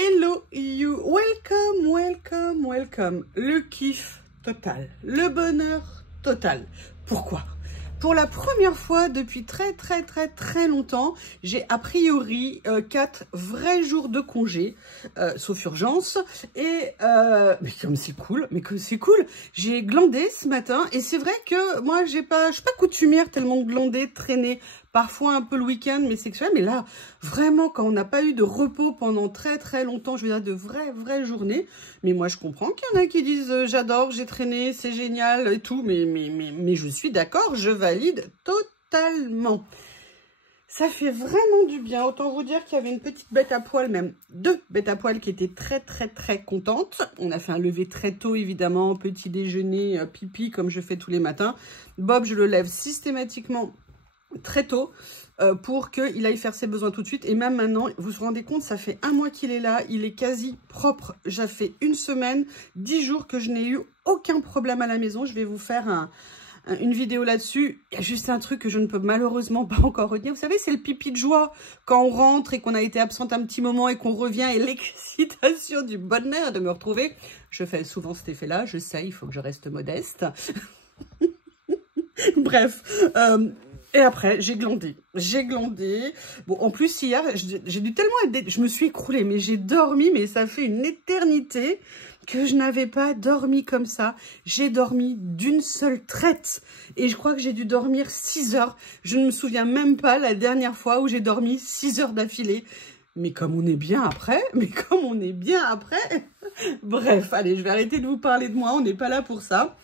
Hello you, welcome, welcome, welcome. Le kiff total, le bonheur total. Pourquoi? Pour la première fois depuis très longtemps, j'ai a priori 4 vrais jours de congé, sauf urgence. Et mais comme c'est cool, j'ai glandé ce matin. Et c'est vrai que moi, je suis pas coutumière tellement glander, traîner, parfois un peu le week-end, mais sexuel. Mais là, vraiment, quand on n'a pas eu de repos pendant très longtemps, je veux dire de vraies journées. Mais moi, je comprends qu'il y en a qui disent j'adore, j'ai traîné, c'est génial et tout. Mais je suis d'accord, je valide totalement. Ça fait vraiment du bien. Autant vous dire qu'il y avait une petite bête à poil, même 2 bêtes à poil qui étaient très contentes. On a fait un lever très tôt, évidemment, petit déjeuner, pipi, comme je fais tous les matins. Bob, je le lève systématiquement très tôt pour qu'il aille faire ses besoins tout de suite. Et même maintenant, vous vous rendez compte, ça fait 1 mois qu'il est là, il est quasi propre. J'ai fait 1 semaine, 10 jours que je n'ai eu aucun problème à la maison. Je vais vous faire une vidéo là-dessus. Il y a juste un truc que je ne peux malheureusement pas encore retenir. Vous savez, c'est le pipi de joie quand on rentre et qu'on a été absente un petit moment et qu'on revient, et l'excitation du bonheur de me retrouver. Je fais souvent cet effet-là, je sais, il faut que je reste modeste. Bref, et après, j'ai glandé. Bon, en plus, hier, j'ai dû tellement être... Je me suis écroulée, mais j'ai dormi, mais ça fait une éternité que je n'avais pas dormi comme ça. J'ai dormi d'une seule traite. Et je crois que j'ai dû dormir 6 heures. Je ne me souviens même pas la dernière fois où j'ai dormi 6 heures d'affilée. Mais comme on est bien après, Bref, allez, je vais arrêter de vous parler de moi, on n'est pas là pour ça.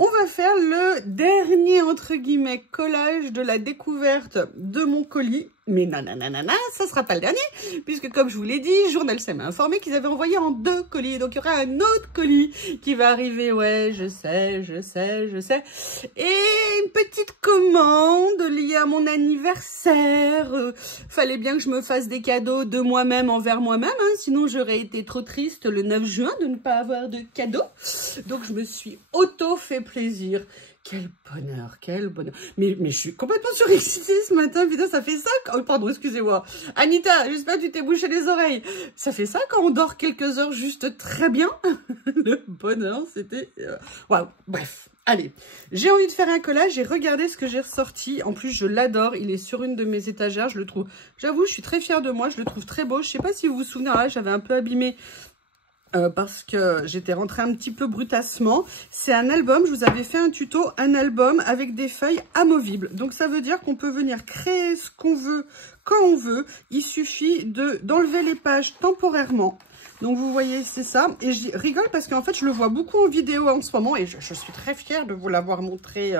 On va faire le dernier, entre guillemets, collage de la découverte de mon colis. Mais nanana, ça sera pas le dernier, puisque comme je vous l'ai dit, Journal m'a informé qu'ils avaient envoyé en 2 colis. Donc il y aura un autre colis qui va arriver, ouais, je sais. Et une petite commande liée à mon anniversaire. Fallait bien que je me fasse des cadeaux de moi-même envers moi-même, hein, sinon j'aurais été trop triste le 9 juin de ne pas avoir de cadeaux. Donc je me suis fait plaisir. Quel bonheur. Mais je suis complètement surexcitée ce matin. Putain, ça fait ça quand... Oh, pardon, excusez-moi. Anita, j'espère que tu t'es bouché les oreilles. Ça fait ça quand on dort quelques heures juste très bien. Le bonheur, c'était... Waouh, bref. Allez, j'ai envie de faire un collage et regardez ce que j'ai ressorti. En plus, je l'adore. Il est sur une de mes étagères. Je le trouve... J'avoue, je suis très fière de moi. Je le trouve très beau. Je sais pas si vous vous souvenez, là, j'avais un peu abîmé... parce que j'étais rentrée un petit peu brutassement. C'est un album, je vous avais fait un tuto, un album avec des feuilles amovibles. Donc ça veut dire qu'on peut venir créer ce qu'on veut, quand on veut. Il suffit d'enlever les pages temporairement. Donc vous voyez, c'est ça. Et je rigole parce qu'en fait, je le vois beaucoup en vidéo en ce moment. Et je suis très fière de vous l'avoir montré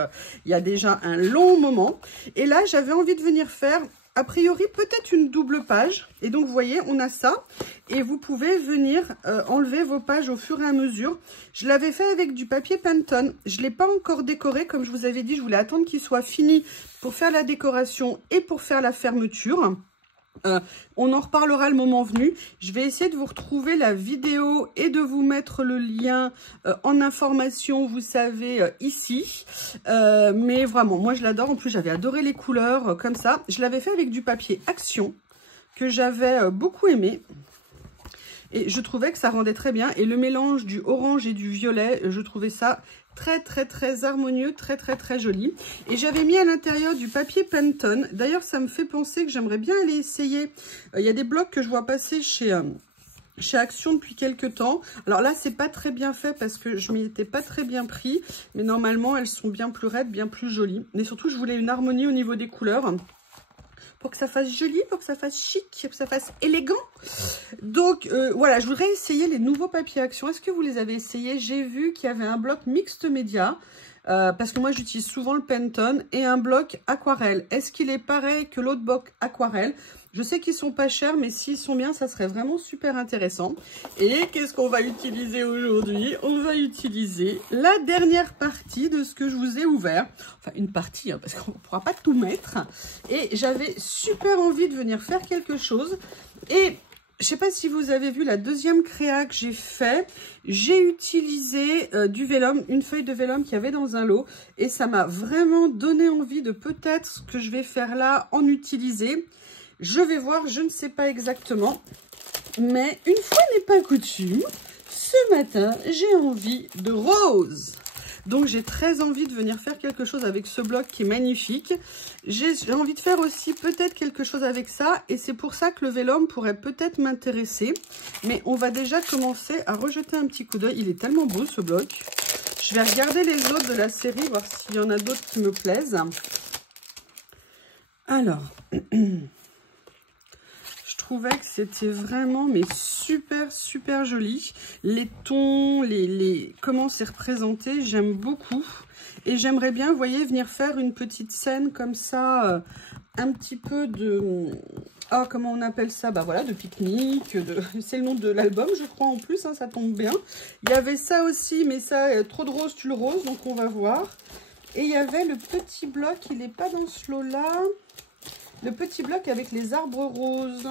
il y a déjà un long moment. Et là, j'avais envie de venir faire... a priori, peut-être une double page. Et donc, vous voyez, on a ça. Et vous pouvez venir enlever vos pages au fur et à mesure. Je l'avais fait avec du papier Pantone. Je ne l'ai pas encore décoré. Comme je vous avais dit, je voulais attendre qu'il soit fini pour faire la décoration et pour faire la fermeture. On en reparlera le moment venu. Je vais essayer de vous retrouver la vidéo et de vous mettre le lien en information, vous savez, ici. Mais vraiment, moi je l'adore. En plus, j'avais adoré les couleurs comme ça. Je l'avais fait avec du papier Action que j'avais beaucoup aimé. Et je trouvais que ça rendait très bien. Et le mélange du orange et du violet, je trouvais ça très harmonieux, très joli. Et j'avais mis à l'intérieur du papier Pantone. D'ailleurs, ça me fait penser que j'aimerais bien aller essayer. Il y a des blocs que je vois passer chez Action depuis quelques temps. Alors là, c'est pas très bien fait parce que je m'y étais pas très bien pris. Mais normalement, elles sont bien plus raides, bien plus jolies. Mais surtout, je voulais une harmonie au niveau des couleurs. Pour que ça fasse joli, pour que ça fasse chic, pour que ça fasse élégant. Donc, voilà, je voudrais essayer les nouveaux papiers Action. Est-ce que vous les avez essayés? J'ai vu qu'il y avait un bloc mixte média, parce que moi, j'utilise souvent le Pantone, et un bloc aquarelle. Est-ce qu'il est pareil que l'autre bloc aquarelle? Je sais qu'ils sont pas chers, mais s'ils sont bien, ça serait vraiment super intéressant. Et qu'est-ce qu'on va utiliser aujourd'hui? On va utiliser la dernière partie de ce que je vous ai ouvert. Enfin, une partie, hein, parce qu'on ne pourra pas tout mettre. Et j'avais super envie de venir faire quelque chose. Et je ne sais pas si vous avez vu la deuxième créa que j'ai fait. J'ai utilisé du vélum, une feuille de vélum qu'il y avait dans un lot. Et ça m'a vraiment donné envie de peut-être ce que je vais faire là en utiliser. Je vais voir, je ne sais pas exactement. Mais une fois n'est pas coutume, ce matin, j'ai envie de rose. Donc, j'ai très envie de venir faire quelque chose avec ce bloc qui est magnifique. J'ai envie de faire aussi peut-être quelque chose avec ça. Et c'est pour ça que le vélum pourrait peut-être m'intéresser. Mais on va déjà commencer à rejeter un petit coup d'œil. Il est tellement beau, ce bloc. Je vais regarder les autres de la série, voir s'il y en a d'autres qui me plaisent. Alors, je trouvais que c'était vraiment mais super joli. Les tons, comment c'est représenté, j'aime beaucoup. Et j'aimerais bien, vous voyez, venir faire une petite scène comme ça, un petit peu de... Ah, comment on appelle ça? Bah voilà, de pique-nique. C'est le nom de l'album, je crois, en plus, hein, ça tombe bien. Il y avait ça aussi, mais ça, trop de rose, tu le rose, donc on va voir. Et il y avait le petit bloc, il n'est pas dans ce lot-là. Le petit bloc avec les arbres roses.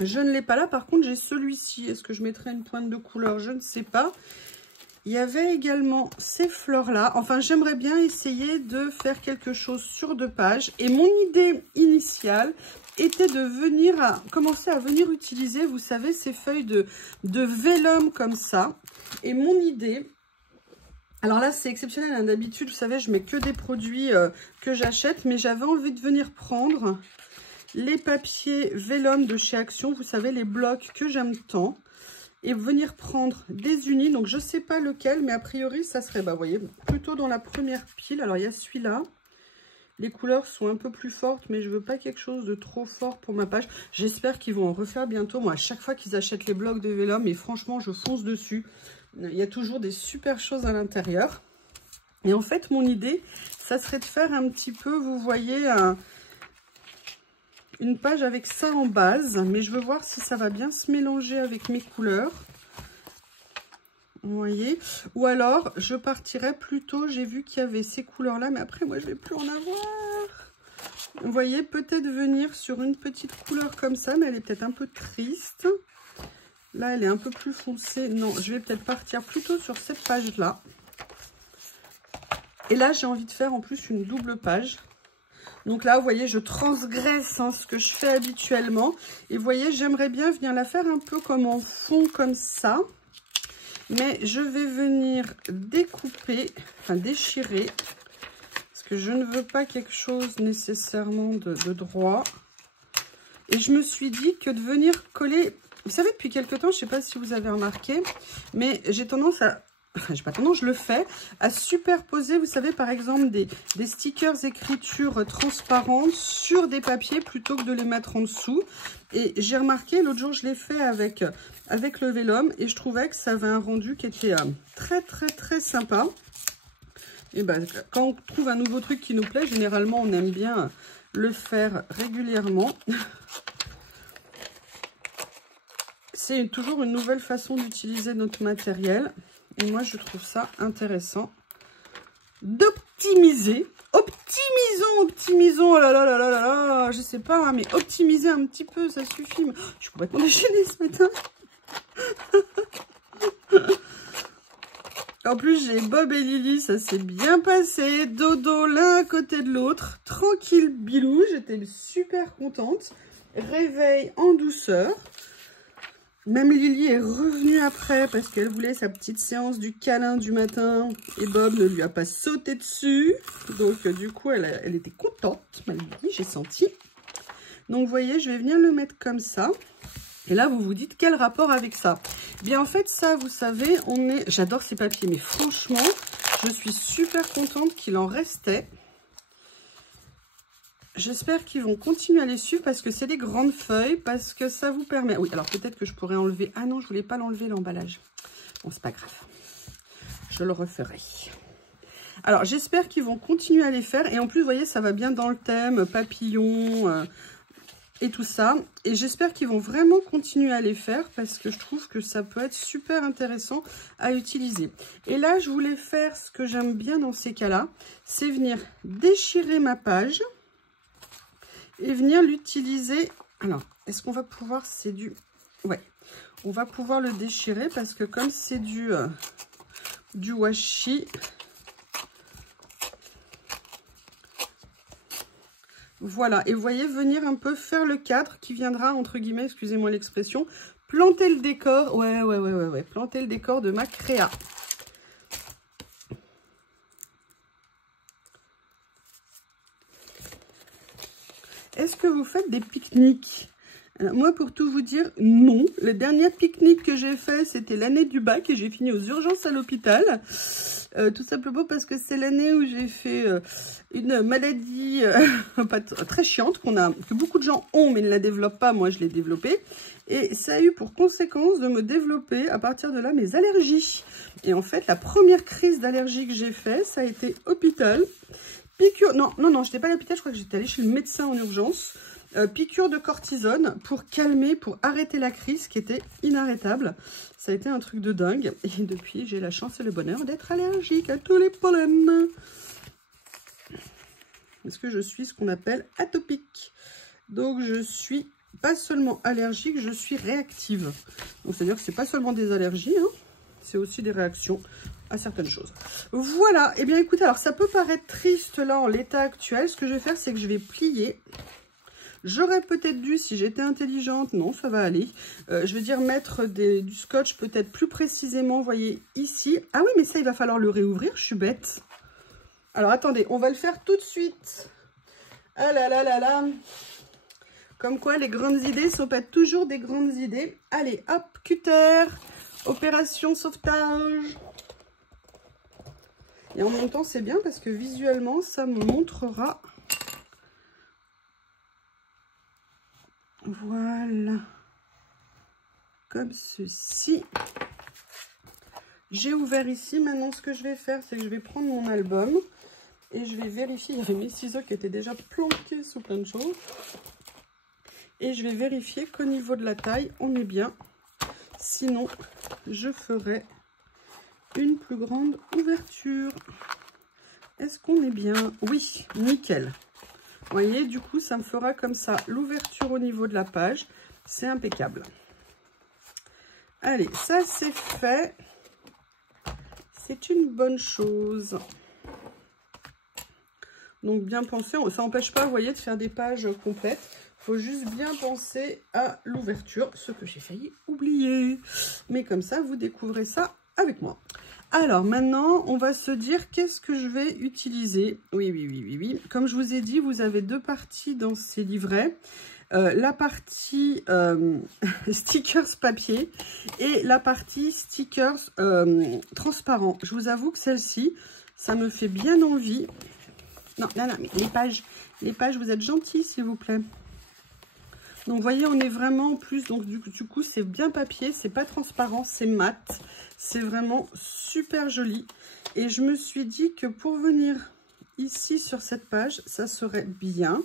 Je ne l'ai pas là, par contre, j'ai celui-ci. Est-ce que je mettrai une pointe de couleur? Je ne sais pas. Il y avait également ces fleurs-là. Enfin, j'aimerais bien essayer de faire quelque chose sur 2 pages. Et mon idée initiale était de commencer à venir utiliser, vous savez, ces feuilles de vélum comme ça. Et mon idée... Alors là, c'est exceptionnel, hein. D'habitude, vous savez, je mets que des produits que j'achète. Mais j'avais envie de venir prendre les papiers vélum de chez Action. Vous savez, les blocs que j'aime tant. Et venir prendre des unis. Donc, je ne sais pas lequel, mais a priori, ça serait, bah, vous voyez, plutôt dans la première pile. Alors, il y a celui-là. Les couleurs sont un peu plus fortes, mais je ne veux pas quelque chose de trop fort pour ma page. J'espère qu'ils vont en refaire bientôt. Moi, à chaque fois qu'ils achètent les blocs de vélum, et franchement, je fonce dessus. Il y a toujours des super choses à l'intérieur. Et en fait, mon idée, ça serait de faire un petit peu, vous voyez, une page avec ça en base. Mais je veux voir si ça va bien se mélanger avec mes couleurs. Vous voyez? Ou alors, je partirais plutôt, j'ai vu qu'il y avait ces couleurs-là, mais après, moi, je ne vais plus en avoir. Vous voyez, peut-être venir sur une petite couleur comme ça, mais elle est peut-être un peu triste. Là, elle est un peu plus foncée. Non, je vais peut-être partir plutôt sur cette page-là. Et là, j'ai envie de faire en plus une double page. Donc là, vous voyez, je transgresse ce que je fais habituellement. Et vous voyez, j'aimerais bien venir la faire un peu comme en fond, comme ça. Mais je vais venir découper, enfin déchirer. Parce que je ne veux pas quelque chose nécessairement de droit. Et je me suis dit que de venir coller... Vous savez, depuis quelques temps, je ne sais pas si vous avez remarqué, mais j'ai tendance à... Enfin, j'ai pas tendance, je le fais, à superposer, vous savez, par exemple, des stickers écriture transparentes sur des papiers plutôt que de les mettre en dessous. Et j'ai remarqué, l'autre jour, je l'ai fait avec le vélum et je trouvais que ça avait un rendu qui était très sympa. Et ben, quand on trouve un nouveau truc qui nous plaît, généralement, on aime bien le faire régulièrement. C'est toujours une nouvelle façon d'utiliser notre matériel. Et moi, je trouve ça intéressant d'optimiser. Optimisons, oh là là là là là là, je sais pas, hein, mais optimiser un petit peu, ça suffit. Je suis complètement déchaînée ce matin. En plus, j'ai Bob et Lily, ça s'est bien passé. Dodo l'un à côté de l'autre. Tranquille bilou, j'étais super contente. Réveil en douceur. Même Lily est revenue après parce qu'elle voulait sa petite séance du câlin du matin. Et Bob ne lui a pas sauté dessus. Donc, du coup, elle était contente. Ma Lily, j'ai senti. Donc, vous voyez, je vais venir le mettre comme ça. Et là, vous vous dites, quel rapport avec ça? Bien, en fait, ça, vous savez, j'adore ces papiers. Mais franchement, je suis super contente qu'il en restait. J'espère qu'ils vont continuer à les suivre parce que c'est des grandes feuilles, parce que ça vous permet... Oui, alors peut-être que je pourrais enlever... Ah non, je voulais pas l'enlever, l'emballage. Bon, c'est pas grave. Je le referai. Alors, j'espère qu'ils vont continuer à les faire. Et en plus, vous voyez, ça va bien dans le thème, papillon et tout ça. Et j'espère qu'ils vont vraiment continuer à les faire parce que je trouve que ça peut être super intéressant à utiliser. Et là, je voulais faire ce que j'aime bien dans ces cas-là, c'est venir déchirer ma page et venir l'utiliser. Alors, est-ce qu'on va pouvoir... C'est du... Ouais, on va pouvoir le déchirer parce que comme c'est du washi... Voilà, et vous voyez, venir un peu faire le cadre qui viendra, entre guillemets, excusez-moi l'expression, planter le décor. Ouais, planter le décor de ma créa. Est-ce que vous faites des pique-niques? Alors, moi, pour tout vous dire, non. Le dernier pique-nique que j'ai fait, c'était l'année du bac et j'ai fini aux urgences à l'hôpital. Tout simplement parce que c'est l'année où j'ai fait une maladie pas très chiante que beaucoup de gens ont mais ne la développent pas. Moi, je l'ai développée. Et ça a eu pour conséquence de me développer à partir de là mes allergies. Et en fait, la première crise d'allergie que j'ai fait, ça a été hôpital. Piqûre, non, je n'étais pas à l'hôpital, je crois que j'étais allée chez le médecin en urgence. Piqûre de cortisone pour calmer, pour arrêter la crise qui était inarrêtable. Ça a été un truc de dingue. Et depuis, j'ai la chance et le bonheur d'être allergique à tous les pollens. Parce que je suis ce qu'on appelle atopique. Donc, je suis pas seulement allergique, je suis réactive. Donc, c'est-à-dire que c'est pas seulement des allergies, hein, c'est aussi des réactions à certaines choses. Voilà. Eh bien, écoutez, alors ça peut paraître triste là en l'état actuel. Ce que je vais faire, c'est que je vais plier. J'aurais peut-être dû, si j'étais intelligente, non, ça va aller. Je veux dire mettre du scotch peut-être plus précisément, vous voyez, ici. Ah oui, mais ça, il va falloir le réouvrir, je suis bête. Alors, attendez, on va le faire tout de suite. Ah là là là là. Comme quoi, les grandes idées ne sont pas toujours des grandes idées. Allez, hop, cutter, opération sauvetage. Et en même temps, c'est bien parce que visuellement, ça me montrera... Voilà, comme ceci. J'ai ouvert ici. Maintenant, ce que je vais faire, c'est que je vais prendre mon album et je vais vérifier. Il y avait mes ciseaux qui étaient déjà planqués sous plein de choses. Et je vais vérifier qu'au niveau de la taille, on est bien. Sinon, je ferai une plus grande ouverture. Est-ce qu'on est bien? Oui, nickel. Vous voyez, du coup, ça me fera comme ça l'ouverture au niveau de la page. C'est impeccable. Allez, ça c'est fait. C'est une bonne chose. Donc, bien penser. Ça n'empêche pas, vous voyez, de faire des pages complètes. Il faut juste bien penser à l'ouverture, ce que j'ai failli oublier. Mais comme ça, vous découvrez ça avec moi. Alors maintenant, on va se dire qu'est-ce que je vais utiliser. Oui. Comme je vous ai dit, vous avez deux parties dans ces livrets. La partie stickers papier et la partie stickers transparent. Je vous avoue que celle-ci, ça me fait bien envie. Non, mais les pages, vous êtes gentils, s'il vous plaît. Donc, vous voyez, on est vraiment en plus, donc du coup, c'est bien papier, c'est pas transparent, c'est mat. C'est vraiment super joli. Et je me suis dit que pour venir ici sur cette page, ça serait bien.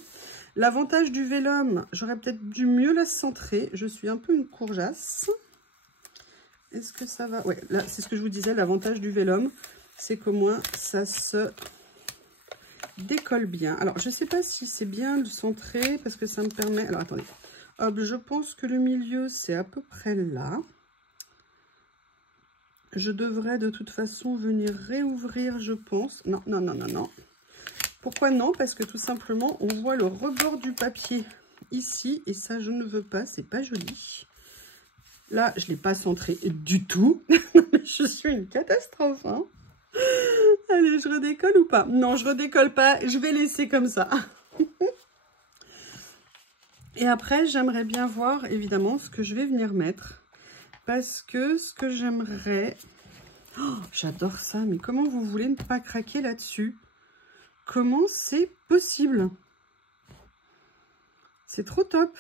L'avantage du vélum, j'aurais peut-être dû mieux la centrer. Je suis un peu une courgeasse. Est-ce que ça va? Ouais, là, c'est ce que je vous disais, l'avantage du vélum, c'est qu'au moins, ça se décolle bien. Alors, je ne sais pas si c'est bien de centrer, parce que ça me permet... Alors, attendez. Hop, je pense que le milieu, c'est à peu près là. Je devrais de toute façon venir réouvrir, je pense. Non. Pourquoi non? Parce que tout simplement, on voit le rebord du papier ici. Et ça, je ne veux pas. C'est pas joli. Là, je ne l'ai pas centré du tout. Je suis une catastrophe. Hein. Allez, je redécolle ou pas? Non, je redécolle pas. Je vais laisser comme ça. Et après, j'aimerais bien voir, évidemment, ce que je vais venir mettre. Parce que ce que j'aimerais... Oh, j'adore ça, mais comment vous voulez ne pas craquer là-dessus? Comment c'est possible? C'est trop top.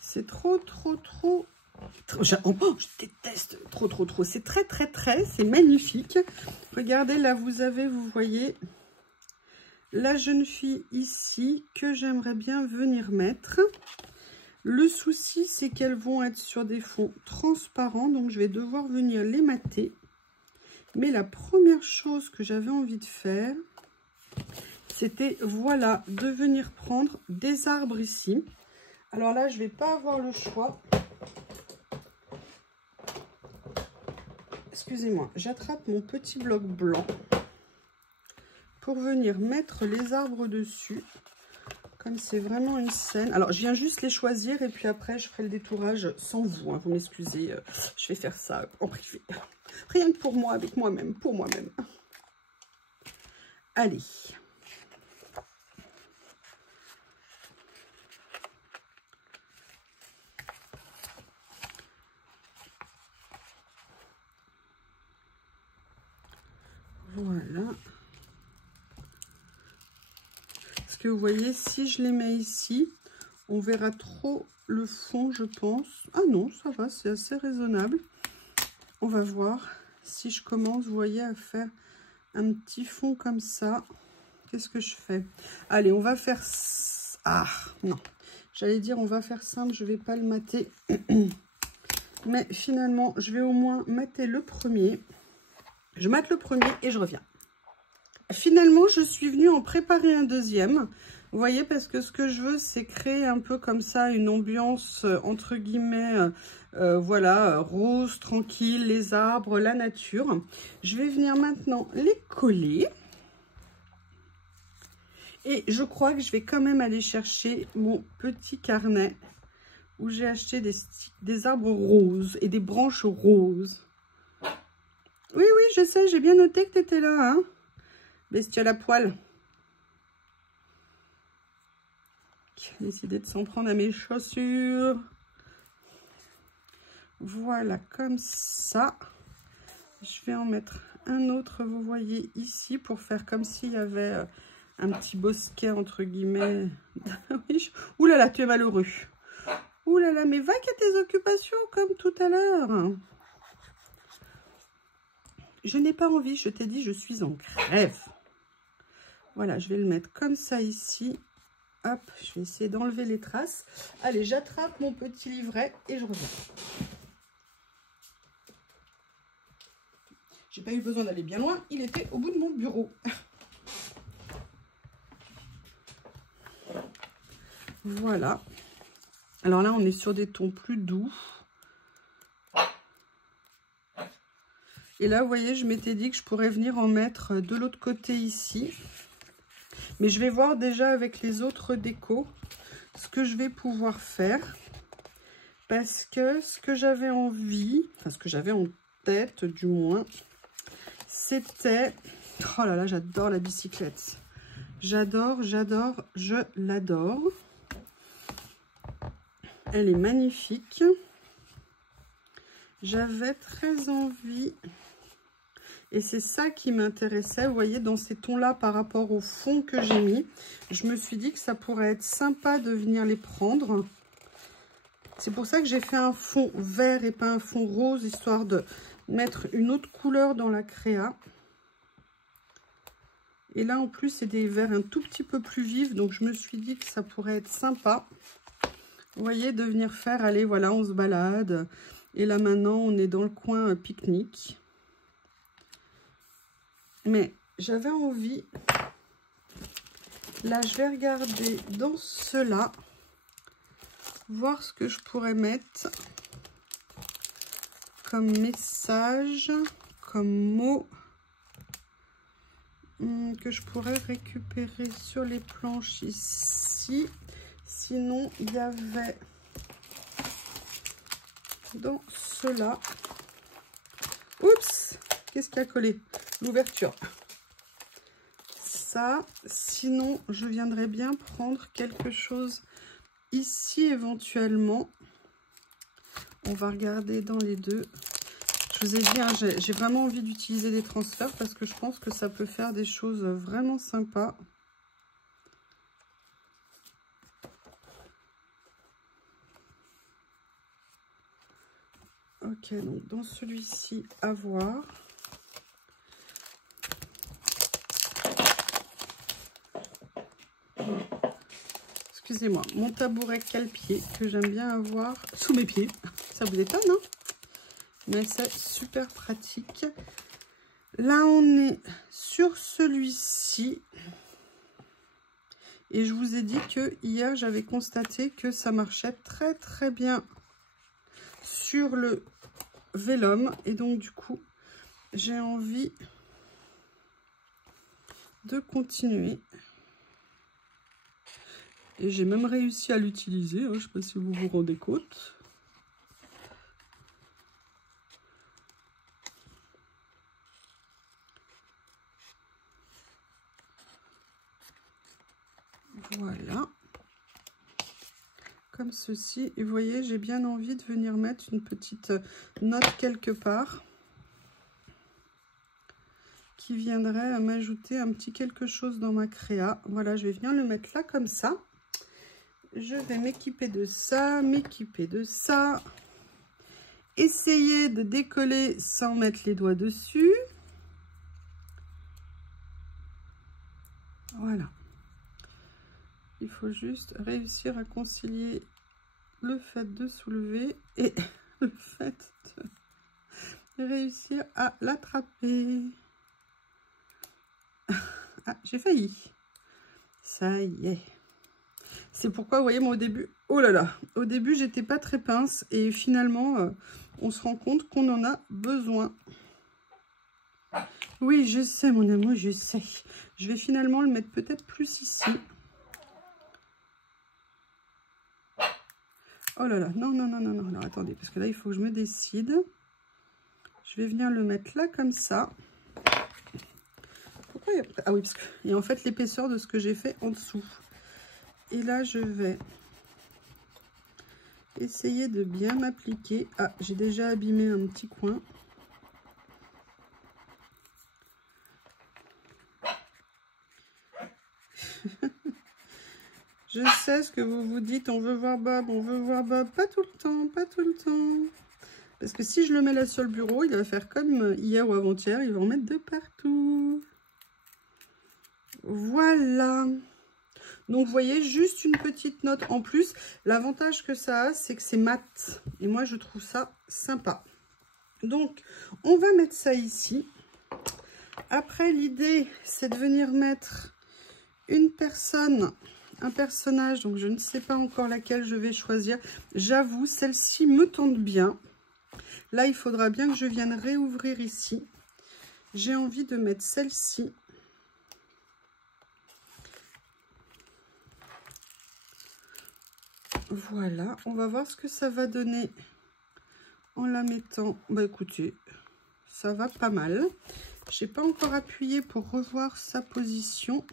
C'est trop. Oh, je déteste trop. C'est très, c'est magnifique. Regardez, là, vous voyez... La jeune fille ici que j'aimerais bien venir mettre. Le souci, c'est qu'elles vont être sur des fonds transparents. Donc, je vais devoir venir les mater. Mais la première chose que j'avais envie de faire, c'était, voilà, de venir prendre des arbres ici. Alors là, je ne vais pas avoir le choix. Excusez-moi, j'attrape mon petit bloc blanc. Pour venir mettre les arbres dessus. comme c'est vraiment une scène. Alors, je viens juste les choisir et puis après, je ferai le détourage sans vous. Hein, vous m'excusez, je vais faire ça en privé. Rien que pour moi, avec moi-même, pour moi-même. Allez. Voilà. Parce que vous voyez, si je les mets ici, on verra trop le fond, je pense. Ah non, ça va, c'est assez raisonnable. On va voir si je commence, vous voyez, à faire un petit fond comme ça. Qu'est-ce que je fais? Allez, on va faire... Ah, non. J'allais dire, on va faire simple, je ne vais pas le mater. Mais finalement, je vais au moins mater le premier. Je mate le premier et je reviens. Finalement, je suis venue en préparer un deuxième. Vous voyez, parce que ce que je veux, c'est créer un peu comme ça une ambiance, entre guillemets, voilà, rose, tranquille, les arbres, la nature. Je vais venir maintenant les coller. Et je crois que je vais quand même aller chercher mon petit carnet où j'ai acheté des arbres roses et des branches roses. Oui, oui, je sais, j'ai bien noté que tu étais là, hein. Bestiole à poil. Qui a décidé de s'en prendre à mes chaussures. Voilà, comme ça. Je vais en mettre un autre, vous voyez, ici, pour faire comme s'il y avait un petit bosquet, entre guillemets. Oui, ouh là là, tu es malheureux. Ouh là là, mais va qu'à tes occupations, comme tout à l'heure. Je n'ai pas envie, je t'ai dit, je suis en grève. Voilà, je vais le mettre comme ça ici. Hop, je vais essayer d'enlever les traces. Allez, j'attrape mon petit livret et je reviens. J'ai pas eu besoin d'aller bien loin, il était au bout de mon bureau. Voilà. Alors là, on est sur des tons plus doux. Et là, vous voyez, je m'étais dit que je pourrais venir en mettre de l'autre côté ici. Mais je vais voir déjà avec les autres décos ce que je vais pouvoir faire. Parce que ce que j'avais envie, enfin ce que j'avais en tête du moins, c'était... Oh là là, j'adore la bicyclette. J'adore, j'adore, je l'adore. Elle est magnifique. J'avais très envie... Et c'est ça qui m'intéressait, vous voyez, dans ces tons-là par rapport au fond que j'ai mis. Je me suis dit que ça pourrait être sympa de venir les prendre. C'est pour ça que j'ai fait un fond vert et pas un fond rose, histoire de mettre une autre couleur dans la créa. Et là, en plus, c'est des verts un tout petit peu plus vifs, donc je me suis dit que ça pourrait être sympa. Vous voyez, de venir faire, allez, voilà, on se balade. Et là, maintenant, on est dans le coin pique-nique. Mais j'avais envie, là je vais regarder dans cela, voir ce que je pourrais mettre comme message, comme mot, que je pourrais récupérer sur les planches ici. Sinon, il y avait dans cela, oups, qu'est-ce qui a collé? L'ouverture. Ça, sinon, je viendrais bien prendre quelque chose ici éventuellement. On va regarder dans les deux. Je vous ai dit, hein, j'ai vraiment envie d'utiliser des transferts parce que je pense que ça peut faire des choses vraiment sympas. Ok, donc dans celui-ci, à voir. Excusez-moi, mon tabouret cale-pied que j'aime bien avoir sous mes pieds. Ça vous étonne, hein? Mais c'est super pratique. Là, on est sur celui-ci. Et je vous ai dit que hier, j'avais constaté que ça marchait très très bien sur le vélum. Et donc, du coup, j'ai envie de continuer. Et j'ai même réussi à l'utiliser, hein, je ne sais pas si vous vous rendez compte. Voilà. Comme ceci. Et vous voyez, j'ai bien envie de venir mettre une petite note quelque part qui viendrait m'ajouter un petit quelque chose dans ma créa. Voilà, je vais venir le mettre là comme ça. Je vais m'équiper de ça, Essayer de décoller sans mettre les doigts dessus. Voilà. Il faut juste réussir à concilier le fait de soulever et le fait de réussir à l'attraper. Ah, j'ai failli. Ça y est. C'est pourquoi, vous voyez, moi au début, oh là là, au début j'étais pas très pince et finalement on se rend compte qu'on en a besoin. Oui, je sais mon amour, je sais. Je vais finalement le mettre peut-être plus ici. Oh là là, non, non, non, non, non, alors attendez, parce que là il faut que je me décide. Je vais venir le mettre là comme ça. Pourquoi il y a... Ah oui, parce que il y a en fait l'épaisseur de ce que j'ai fait en dessous. Et là je vais essayer de bien m'appliquer. Ah, j'ai déjà abîmé un petit coin. Je sais ce que vous vous dites, on veut voir Bob, on veut voir Bob. Pas tout le temps, pas tout le temps. Parce que si je le mets là sur le bureau, il va faire comme hier ou avant-hier, il va en mettre de partout. Voilà. Donc, vous voyez, juste une petite note en plus. L'avantage que ça a, c'est que c'est mat. Et moi, je trouve ça sympa. Donc, on va mettre ça ici. Après, l'idée, c'est de venir mettre une personne, un personnage. Donc, je ne sais pas encore laquelle je vais choisir. J'avoue, celle-ci me tente bien. Là, il faudra bien que je vienne réouvrir ici. J'ai envie de mettre celle-ci. Voilà, on va voir ce que ça va donner en la mettant. Bah écoutez, ça va pas mal. J'ai pas encore appuyé pour revoir sa position.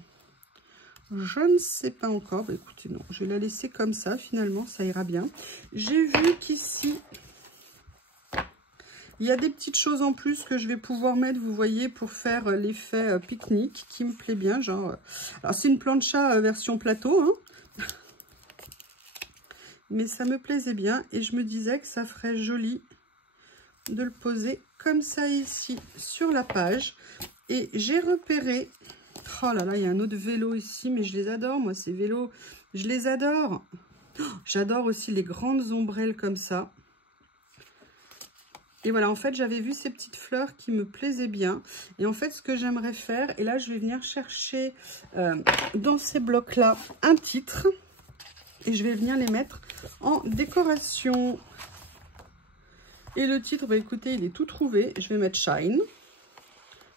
Je ne sais pas encore. Bah écoutez, non, je vais la laisser comme ça. Finalement, ça ira bien. J'ai vu qu'ici, il y a des petites choses en plus que je vais pouvoir mettre, vous voyez, pour faire l'effet pique-nique qui me plaît bien. Genre, alors c'est une plancha version plateau, hein. Mais ça me plaisait bien et je me disais que ça ferait joli de le poser comme ça ici sur la page. Et j'ai repéré, oh là là, il y a un autre vélo ici, mais je les adore, moi ces vélos, je les adore. Oh, j'adore aussi les grandes ombrelles comme ça. Et voilà, en fait, j'avais vu ces petites fleurs qui me plaisaient bien. Et en fait, ce que j'aimerais faire, et là, je vais venir chercher dans ces blocs-là un titre. Et je vais venir les mettre en décoration. Et le titre, bah écoutez, il est tout trouvé. Je vais mettre Shine,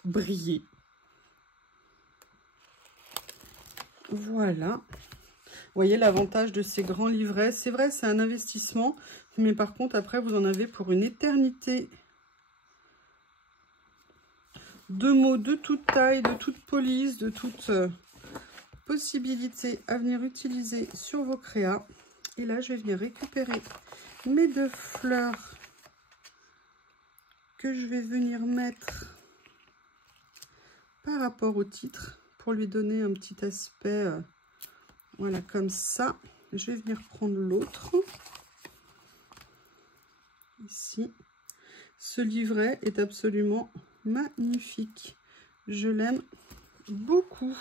briller. Voilà. Vous voyez l'avantage de ces grands livrets. C'est vrai, c'est un investissement. Mais par contre, après, vous en avez pour une éternité. De mots de toute taille, de toute police, de toute possibilité à venir utiliser sur vos créas. Et là, je vais venir récupérer mes deux fleurs que je vais venir mettre par rapport au titre pour lui donner un petit aspect, voilà, comme ça. Je vais venir prendre l'autre. Ici. Ce livret est absolument magnifique. Je l'aime beaucoup.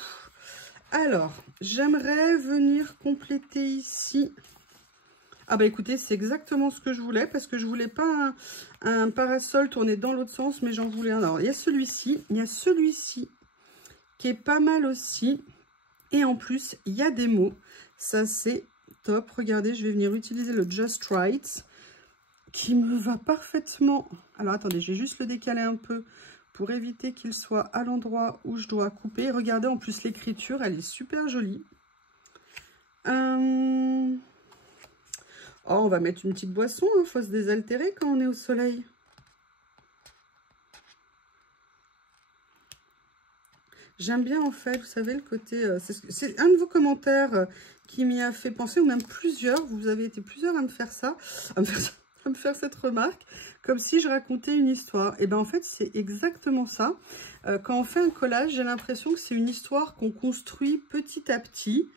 Alors, j'aimerais venir compléter ici. Ah bah écoutez, c'est exactement ce que je voulais parce que je voulais pas un parasol tourné dans l'autre sens, mais j'en voulais un. Alors, il y a celui-ci, il y a celui-ci qui est pas mal aussi. Et en plus, il y a des mots. Ça, c'est top. Regardez, je vais venir utiliser le Just Right qui me va parfaitement. Alors, attendez, je vais juste le décaler un peu pour éviter qu'il soit à l'endroit où je dois couper. Regardez, en plus, l'écriture, elle est super jolie. Oh, on va mettre une petite boisson, hein, faut se désaltérer quand on est au soleil. J'aime bien en fait, vous savez, le côté... c'est un de vos commentaires qui m'y a fait penser, ou même plusieurs. Vous avez été plusieurs à me faire ça, à me faire cette remarque, comme si je racontais une histoire. Et bien en fait, c'est exactement ça. Quand on fait un collage, j'ai l'impression que c'est une histoire qu'on construit petit à petit.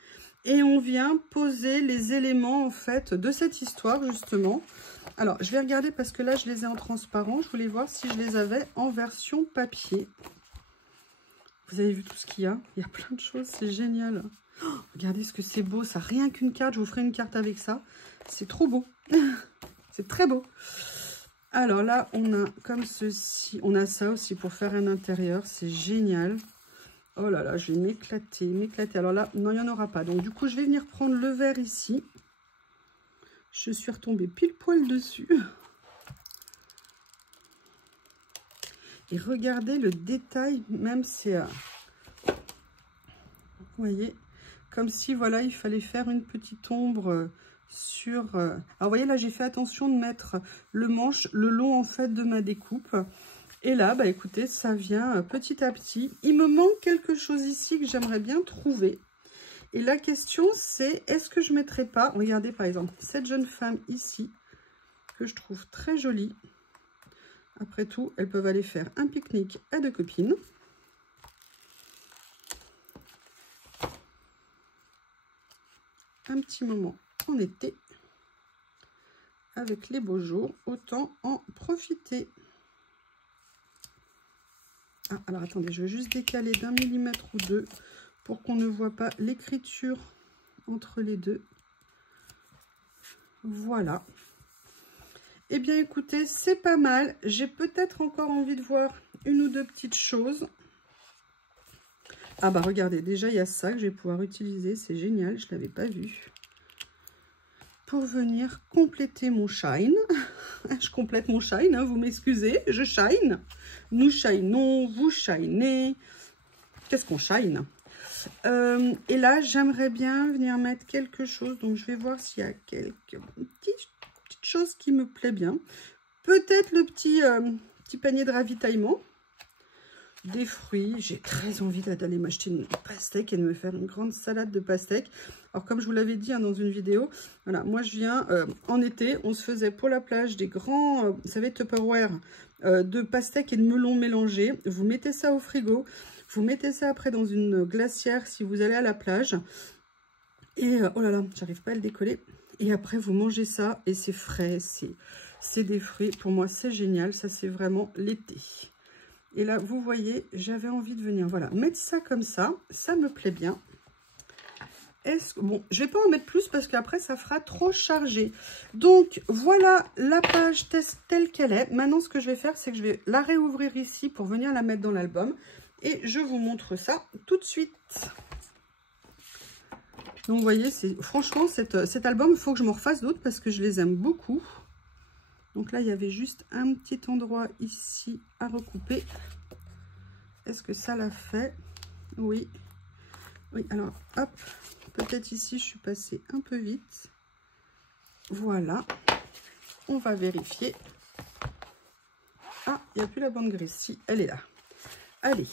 Et on vient poser les éléments, en fait, de cette histoire, justement. Alors, je vais regarder parce que là, je les ai en transparent. Je voulais voir si je les avais en version papier. Vous avez vu tout ce qu'il y a? Il y a plein de choses, c'est génial. Oh, regardez ce que c'est beau, ça. Rien qu'une carte, je vous ferai une carte avec ça. C'est trop beau. C'est très beau. Alors là, on a comme ceci. On a ça aussi pour faire un intérieur. C'est génial. Oh là là, je vais m'éclater, m'éclater. Alors là, non, il n'y en aura pas. Donc, du coup, je vais venir prendre le verre ici. Je suis retombée pile poil dessus. Et regardez le détail, même c'est... vous voyez, comme si, voilà, il fallait faire une petite ombre sur... Alors, vous voyez, là, j'ai fait attention de mettre le manche le long, en fait, de ma découpe. Et là, bah écoutez, ça vient petit à petit. Il me manque quelque chose ici que j'aimerais bien trouver. Et la question, c'est, est-ce que je ne mettrai pas... Regardez, par exemple, cette jeune femme ici, que je trouve très jolie. Après tout, elles peuvent aller faire un pique-nique à deux copines. Un petit moment en été. Avec les beaux jours, autant en profiter. Ah, alors attendez, je vais juste décaler d'1 millimètre ou deux pour qu'on ne voit pas l'écriture entre les deux. Voilà. Eh bien, écoutez, c'est pas mal. J'ai peut-être encore envie de voir une ou deux petites choses. Ah bah regardez, déjà il y a ça que je vais pouvoir utiliser. C'est génial, je ne l'avais pas vu. Pour venir compléter mon shine. Je complète mon shine, hein, vous m'excusez, je shine. Nous shinons, vous shinez. Qu'est-ce qu'on shine? Et là, j'aimerais bien venir mettre quelque chose. Donc, je vais voir s'il y a quelques petites choses qui me plaît bien. Peut-être le petit panier de ravitaillement. Des fruits. J'ai très envie d'aller m'acheter une pastèque et de me faire une grande salade de pastèque. Alors, comme je vous l'avais dit hein, dans une vidéo, voilà, moi, je viens en été. On se faisait pour la plage des grands, vous savez, Tupperware de pastèques et de melons mélangés. Vous mettez ça au frigo. Vous mettez ça après dans une glacière si vous allez à la plage. Et oh là là, j'arrive pas à le décoller. Et après, vous mangez ça et c'est frais, c'est des fruits. Pour moi, c'est génial. Ça, c'est vraiment l'été. Et là, vous voyez, j'avais envie de venir, voilà, mettre ça comme ça. Ça me plaît bien. Bon, je vais pas en mettre plus parce qu'après, ça fera trop chargé. Donc, voilà la page telle qu'elle est. Maintenant, ce que je vais faire, c'est que je vais la réouvrir ici pour venir la mettre dans l'album. Et je vous montre ça tout de suite. Donc, vous voyez, franchement, cet album, il faut que je m'en refasse d'autres parce que je les aime beaucoup. Donc là, il y avait juste un petit endroit ici à recouper. Est-ce que ça l'a fait? Oui. Oui, alors, hop. Peut-être ici, je suis passée un peu vite. Voilà. On va vérifier. Ah, il n'y a plus la bande grise. Si, elle est là. Allez,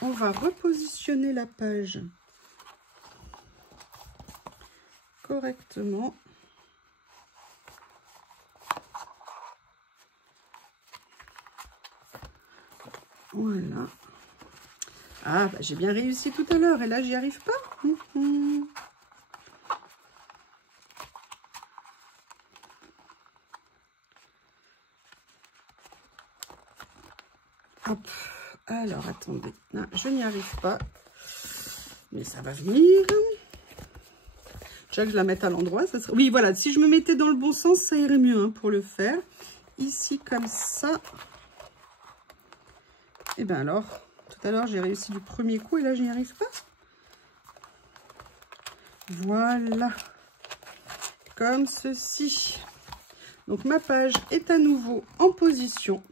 on va repositionner la page correctement. Voilà. Ah, bah, j'ai bien réussi tout à l'heure et là, j'y arrive pas. Hop. Alors, attendez. Non, je n'y arrive pas. Mais ça va venir. Déjà que je la mette à l'endroit, ça serait... Oui, voilà. Si je me mettais dans le bon sens, ça irait mieux hein, pour le faire. Ici, comme ça. Et bien alors, tout à l'heure, j'ai réussi du premier coup et là, je n'y arrive pas. Voilà. Comme ceci. Donc, ma page est à nouveau en position.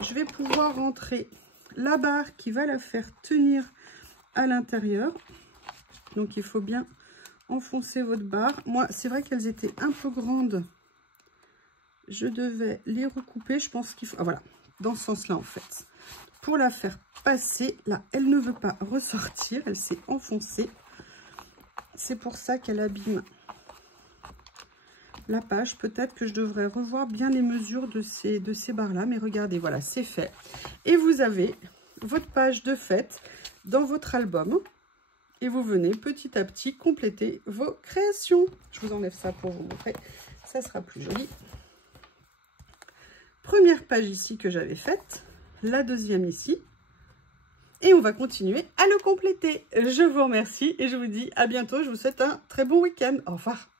Je vais pouvoir rentrer la barre qui va la faire tenir à l'intérieur. Donc, il faut bien enfoncer votre barre. Moi, c'est vrai qu'elles étaient un peu grandes. Je devais les recouper. Je pense qu'il faut... Ah, voilà, dans ce sens-là, en fait. Pour la faire passer, là, elle ne veut pas ressortir. Elle s'est enfoncée. C'est pour ça qu'elle abîme la page. Peut-être que je devrais revoir bien les mesures de ces barres-là. Mais regardez, voilà, c'est fait. Et vous avez votre page de fête dans votre album. Et vous venez petit à petit compléter vos créations. Je vous enlève ça pour vous montrer. Ça sera plus joli. Première page ici que j'avais faite. La deuxième ici. Et on va continuer à le compléter. Je vous remercie et je vous dis à bientôt. Je vous souhaite un très bon week-end. Au revoir.